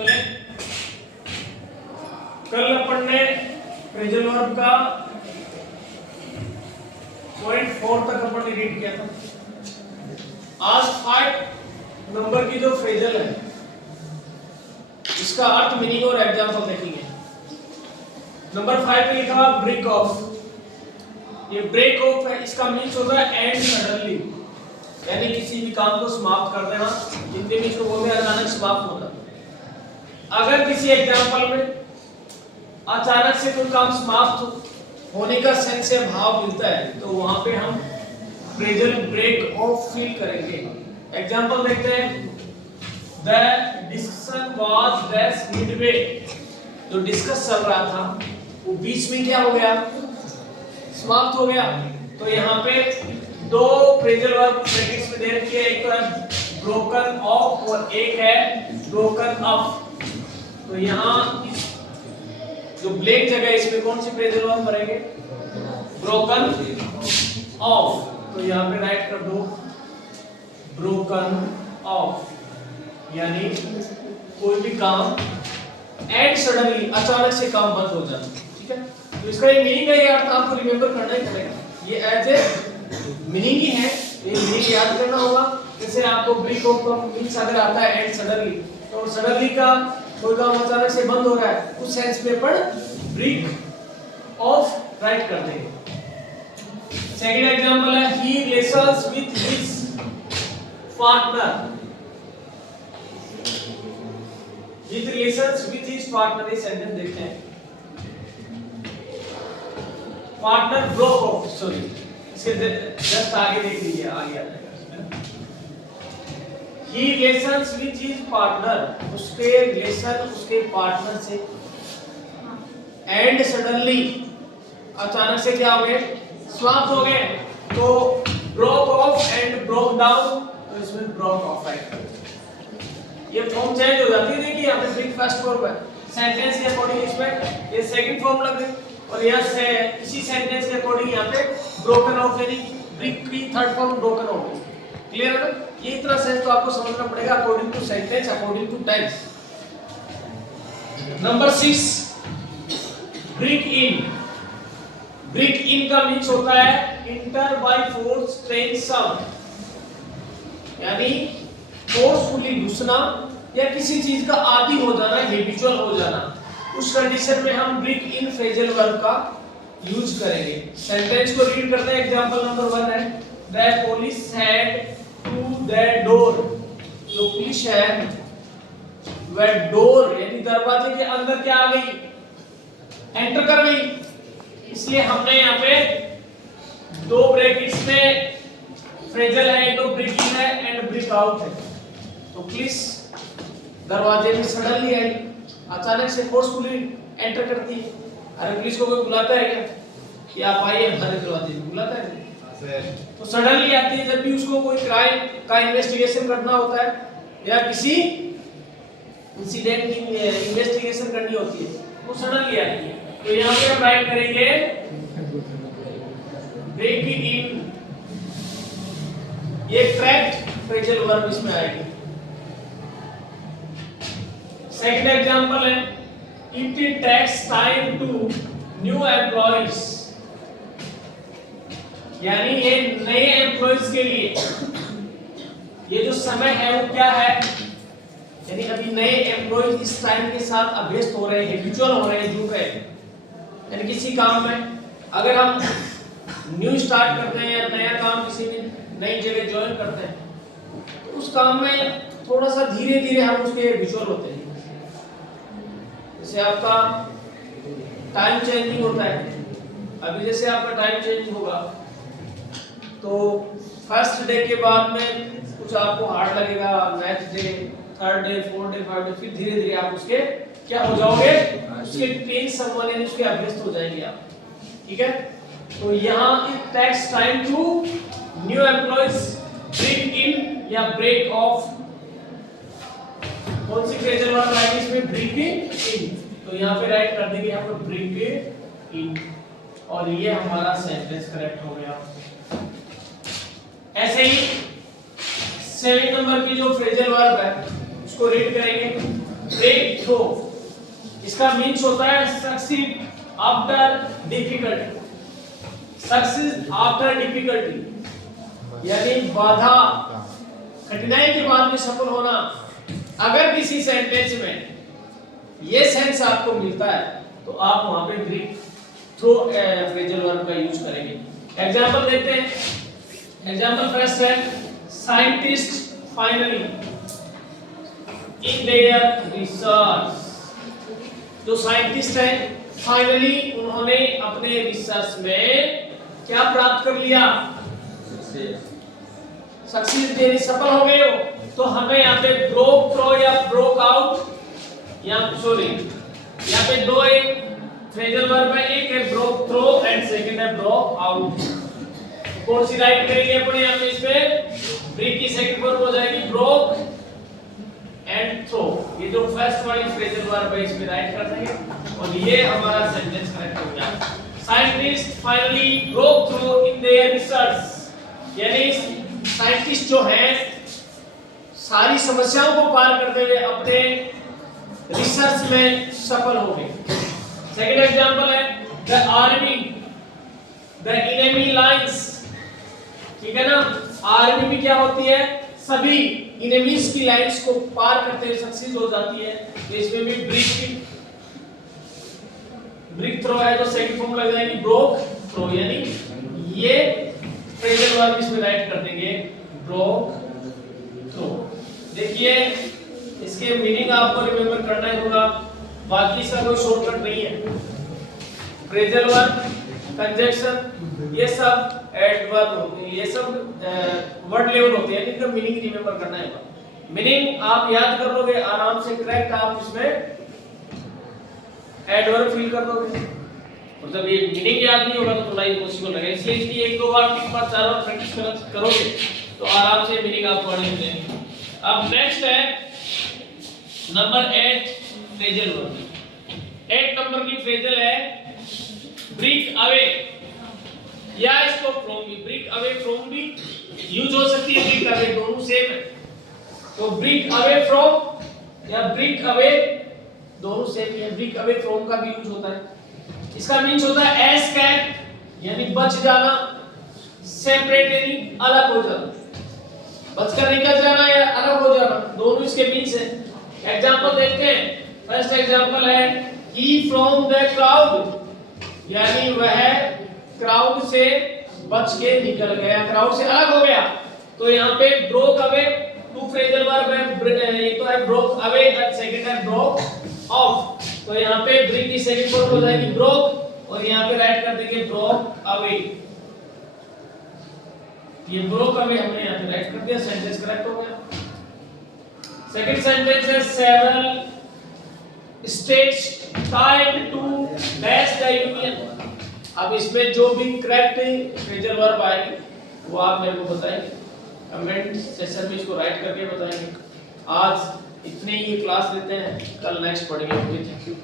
चले, कल अपन ने फ्रेजल वर्ब का पॉइंट 4 तक अपन ने रीड किया था। आज 5 नंबर की जो फ्रेजल है इसका अर्थ, मीनिंग और एग्जांपल देखेंगे। नंबर 5 पे लिखा हुआ ब्रेक ऑफ। ये ब्रेक ऑफ है, इसका मीन्स होता है एंड सडनली, यानी किसी भी काम को समाप्त कर देना। हिंदी में इसको बोलते हैं अचानक समाप्त होना। अगर किसी एग्जांपल में अचानक से कोई काम समाप्त होने का सेंस या भाव मिलता है तो वहां पे हम फ्रेजल ब्रेक ऑफ फील करेंगे। एग्जांपल देखते हैं। The discussion was that Midway, जो डिस्कस चल रहा था वो बीच में क्या हो गया, समाप्त हो गया। तो यहाँ पे दो फ्रेजल वर्ब ब्रैकेट्स में दे रखी है, एक तो है ब्रोकन ऑफ और एक है ब्रोकन अप। तो यहाँ इस जो ब्लैक जगह है इसमें कौन सी फ्रेजल वर्ब भरेंगे, ब्रोकन ऑफ। तो यहाँ पे राइट कर दो ब्रोकन ऑफ, यानी कोई भी काम एंड सडनली, अचानक से काम बंद हो जाना। ठीक है, तो इसका ये मीनिंग है, ये अर्थ आपको रिमेंबर करना ही पड़ेगा। ये एज ए मीनिंग ही है, ये मीनिंग याद करना होगा। जैसे आपको ब्रेक ऑफ का मींस अगर आता है एंड सडनली, तो सडनली का कोई काम अचानक से बंद हो रहा है, उस सेंस में पर ब्रेक ऑफ राइट कर देंगे। सेकंड एग्जांपल है ही relations with his partner. With relations with his partner, ये सेंटेंस देखते हैं। पार्टनर ब्रोक ऑफ, सॉरी इसके जस्ट आगे देख लीजिए, आगे आ जाएगा। He relations with his partner, उसके रिलेशन उसके पार्टनर से, एंड सडनली अचानक से क्या हो गए, समाप्त हो गए। तो broke of and broke down, तो इसमें ब्रोक ऑफ राइट। ये फॉर्म चेंज हो जाती है, देखिए यहाँ पे ब्रेक फर्स्ट फॉर्म है, सेंटेंस के अकॉर्डिंग इसमें ये सेकंड फॉर्म लग गई, और यहाँ से इसी सेंटेंस के अकॉर्डिंग यहाँ पे ब्रोकन ऑफ, यानी ब्रेक की third form broken off. Clear है ना? ये इतना सेंस तो आपको समझना पड़ेगा, according to sentence, according to tense. Number 6 break in. Break in का मींस होता है enter by force strength some, यानी फोर्सफुली घुसना या किसी चीज का आदी हो जाना, हैबिचुअल हो जाना। उस कंडीशन में हम ब्रेक इन फ्रेजल वर्ब का यूज करेंगे। सेंटेंस को रीड करते हैं। एग्जांपल नंबर 1 है the police had to the door. जो पुलिस है वह डोर यानी दरवाजे के अंदर क्या आ गई, एंटर कर गई। इसलिए हमने यहाँ पे दो ब्रैकेट्स में फ्रेजल है, तो ब्रेक इन है एंड ब्रेक आउट है। तो पुलिस दरवाजे में सडनली आई, अचानक से फोर्सफुली एंटर करती है। अरे पुलिस को कोई बुलाता है क्या कि आप आइए हमारे दरवाजे में, बुलाता है? तो सडनली आती है। जब भी उसको कोई क्राइम का इन्वेस्टिगेशन करना होता है या किसी इंसिडेंट की इन्वेस्टिगेशन करनी होती है, वो सडनली आती है। तो यहाँ पे हम राइट करेंगे ब्रेक इन। ये करेक्ट फ्रेजल वर्ब इसमें आएगी। सेकंड एग्जांपल है it takes time to new employees, यानी ये नए एम्प्लॉइज के लिए ये जो समय है वो क्या है, यानी अभी नए एम्प्लॉइज इस टाइम के साथ अभ्यस्त हो रहे हैं, हैबिचुअल हो रहे हैं, जुड़ रहे हैं। यानी किसी काम में अगर हम न्यू स्टार्ट करते हैं या नया काम किसी भी नई जगह ज्वाइन करते हैं, तो उस काम में थोड़ा सा धीरे धीरे हम उसके हैबिचुअल होते हैं। जैसे आपका टाइम चेंजिंग होता है, अभी जैसे आपका टाइम चेंज होगा तो फर्स्ट डे के बाद में कुछ आपको हार्ड लगेगा, next day, third day, fourth day, five day, फिर धीरे धीरे आप उसके क्या हो जाओगे, उसके ट्रेन संभालने में उसके अभ्यस्त हो जाएंगे आप। ठीक है, तो यहाँ it takes time to new employees break in या ब्रेक ऑफ। कौन सी फ्रेजल वर्ब आएगी इसमें, ब्रेक इन। तो यहाँ पे राइट कर देंगे यहाँ पर ब्रेक इन, और ये हमारा सेंटेंस करेक्ट हो गया। ऐसे ही 7 नंबर की जो फ्रेजल वर्ब है उसको रीड करेंगे। ब्रेक थ्रू, इसका मीन्स होता है succeed after difficulty, success after difficulty यानी बाधा कठिनाई के बाद में सफल होना। अगर किसी सेंटेंस में ये सेंस आपको मिलता है तो आप वहां पे ब्रेक थ्रू फ्रेजल वर्ब का यूज करेंगे। एग्जांपल देखते हैं। एग्जांपल फर्स्ट है scientist finally in their research, जो साइंटिस्ट है फाइनली उन्होंने अपने रिसर्च में क्या प्राप्त कर लिया, सक्सेस यानी सफल हो गए हो। तो हमें यहाँ पे ब्रोक थ्रो या ब्रोक आउट या सॉरी यहाँ पे दो एक फ्रेजल वर्ब है, एक है ब्रोक थ्रो एंड सेकंड है ब्रोक आउट। कौन सी राइट करेंगे अपने यहाँ पे, इसमें ब्रेक की सेकंड वर्ब हो जाएगी ब्रोक एंड थ्रो। ये जो फर्स्ट वाली फ्रेजल वर्ब है इसमें राइट कर देंगे और ये हमारा सेंटेंस करेक्ट हो गया। Scientist finally broke through in their research, यानी साइंटिस्ट जो हैं सारी समस्याओं को पार करते हुए अपने रिसर्च में सफल हो गए। सेकंड एग्जांपल है the army the enemy lines, ठीक है ना। आर्मी में क्या होती है, सभी इनेमीज की लाइंस को पार करते हुए सक्सेस हो जाती है। तो इसमें भी ब्रेक थ्रो है तो सेकंड फॉर्म लग जाएगी ब्रोक थ्रो, यानी ये फ्रेजल वर्ब इसमें राइट कर देंगे ब्रोक थ्रो। देखिए इसके मीनिंग आपको रिमेंबर करना ही होगा, बाकी इसका कोई शॉर्टकट नहीं है। फ्रेजल वर्ब, कंजक्शन, ये सब एडवर्ब होते हैं, ये सब वर्ड लेवल होते हैं, इनका मीनिंग रिमेंबर करना है। मीनिंग आप याद कर लोगे आराम से, करेक्ट आप इसमें एडवर्ब फिल कर दोगे। और जब ये मीनिंग याद नहीं होगा तो थोड़ा इम्पॉसिबल लगेगा, इसलिए इसकी एक दो बार तीन बार चार बार प्रैक्टिस करोगे तो आराम से मीनिंग आपको आने लगेगी। अब नेक्स्ट है नंबर 8 फ्रेजल वर्ब। 8 नंबर की फ्रेजल है ब्रेक अवे, या इसको फ्रॉम भी, ब्रेक अवे फ्रॉम भी यूज हो सकती है, ब्रेक अवे दोनों सेम है। तो ब्रेक अवे फ्रॉम या ब्रेक अवे दोनों सेम है, ब्रेक अवे फ्रॉम का भी यूज होता है। इसका मीन्स होता है एस्केप यानी बच जाना, सेपरेट यानी अलग हो जाना, बचकर निकल जाना या अलग हो जाना, दोनों इसके मीन्स है। एग्जांपल देखते हैं। फर्स्ट एग्जांपल है ही फ्रॉम द क्राउड, यानी वह क्राउड से बच के निकल गया, क्राउड से अलग हो गया। तो यहाँ पे broke away two phrasal verb है, एक तो है ब्रोक अवे और सेकंड है ब्रोक ऑफ। तो यहाँ पे ब्रेक की सेकंड फॉर्म हो जाएगी ब्रोक और यहाँ पे राइट कर देंगे ब्रोक अवे। ये ब्रोक अवे हमने यहाँ पे राइट कर दिया, सेंटेंस करेक्ट हो गया। सेकंड सेंटेंस है several states tried to match the union. अब इसमें जो भी करेक्ट फ्रेजल वर्ब आएगी वो आप मेरे को बताएंगे, कमेंट सेक्शन में इसको राइट करके बताएंगे। आज इतने ही क्लास लेते हैं, कल नेक्स्ट पढ़ेंगे। Thank you.